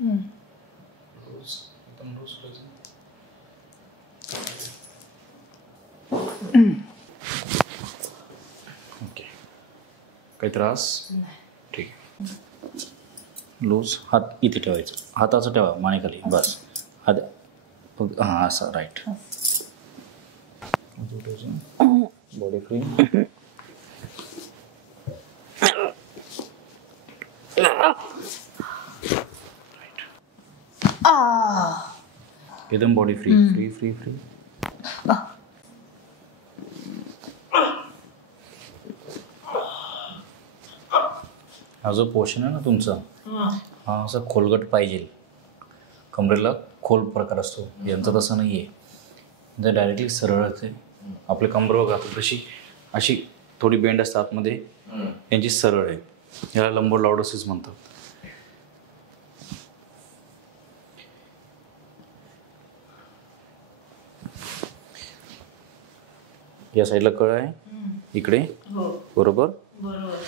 Loose एकदम loose सोडायचं. Okay. काही त्रास? ठीक आहे. लूज. हात इथे ठेवायचं. हाताचं ठेवा मानेखाली. बस. हात हां असं राईट. Body free. एकदम body free free free free. हा जो पोर्शन आहे ना तुमचा हा असा खोलगट पाहिजे. कमरेला खोल प्रकार असतो. यांचा तसा नाही आहे. म्हणजे डायरेक्टली सरळ येते. आपली कंबर बघा तशी अशी थोडी बेंड असते आतमध्ये. यांची सरळ आहे. याला लंबो लॉर्डोसिस म्हणतात. या साईडला कळ आहे इकडे. बरोबर बरोबर.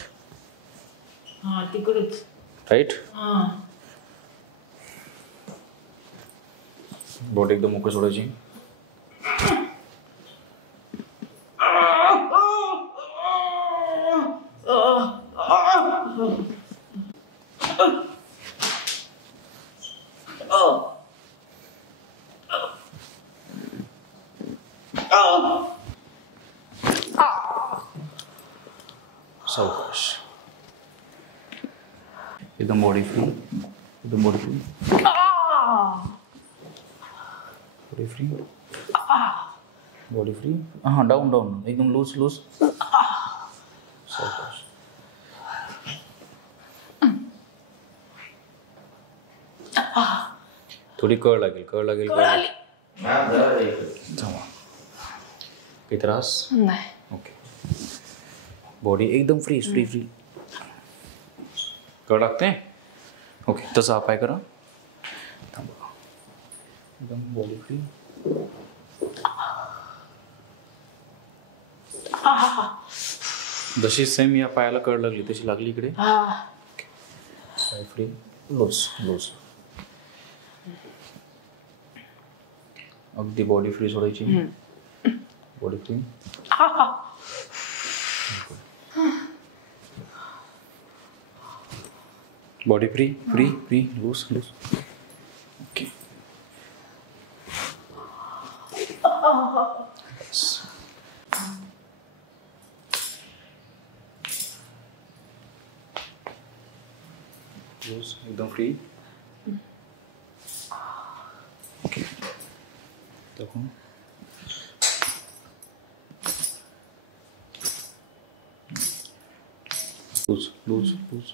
हां तिकडेच. राईट. हां. बोट एकदम मोकळी सोडायची. सावकाश. एकदम बॉडी फ्री. एकदम body free. Body free. Body free. हां डाऊन डाऊन एकदम लूज लूज. सावकाश. थोडी कळ लागेल कळ लागेल कळ लागेल. काही त्रास नाही. ओके. बॉडी एकदम फ्री फ्री फ्री. कळ लागते. ओके तसं हा पाय करा. थांबा. एकदम बॉडी फ्री. जशी सेम या पायाला कळ लागली तशी लागली इकडे. पाय फ्री. Loose loose. अगदी बॉडी फ्री सोडायची. Body free. Body free free free loose loose. Okay. Loose एकदम फ्री. ओके. देखो लूज लूज लूज.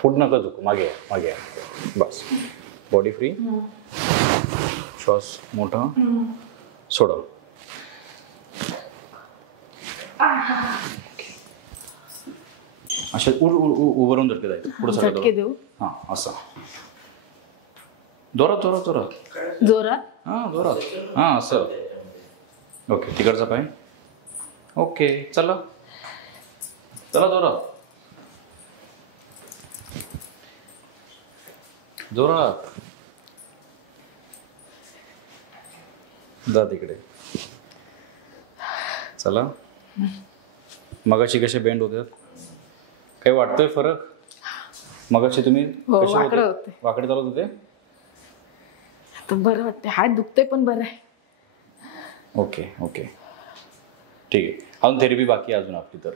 पुढं नका झुकू. मागे मागे. बस. Body free. श्वास मोठा सोडा. अशा उभं राहून झटके जायचं. पुढे झटके देऊ. हां असं जोरात जोरात जोरात जोरात. हां जोरात. हां असं. ओके. तिकडचा पाय. ओके चला चला जोरात जोरात. जा तिकडे. चला. मगाशी कसे बेंड होतात. काही वाटतोय फरक? मगाशी तुम्ही कसे होते? वाकडे चालत होते. आता बरं वाटते. हात दुखतोय पण बरं आहे. ओके ओके ठीक आहे. अजून थेरपी बाकी आहे अजून आपली तर.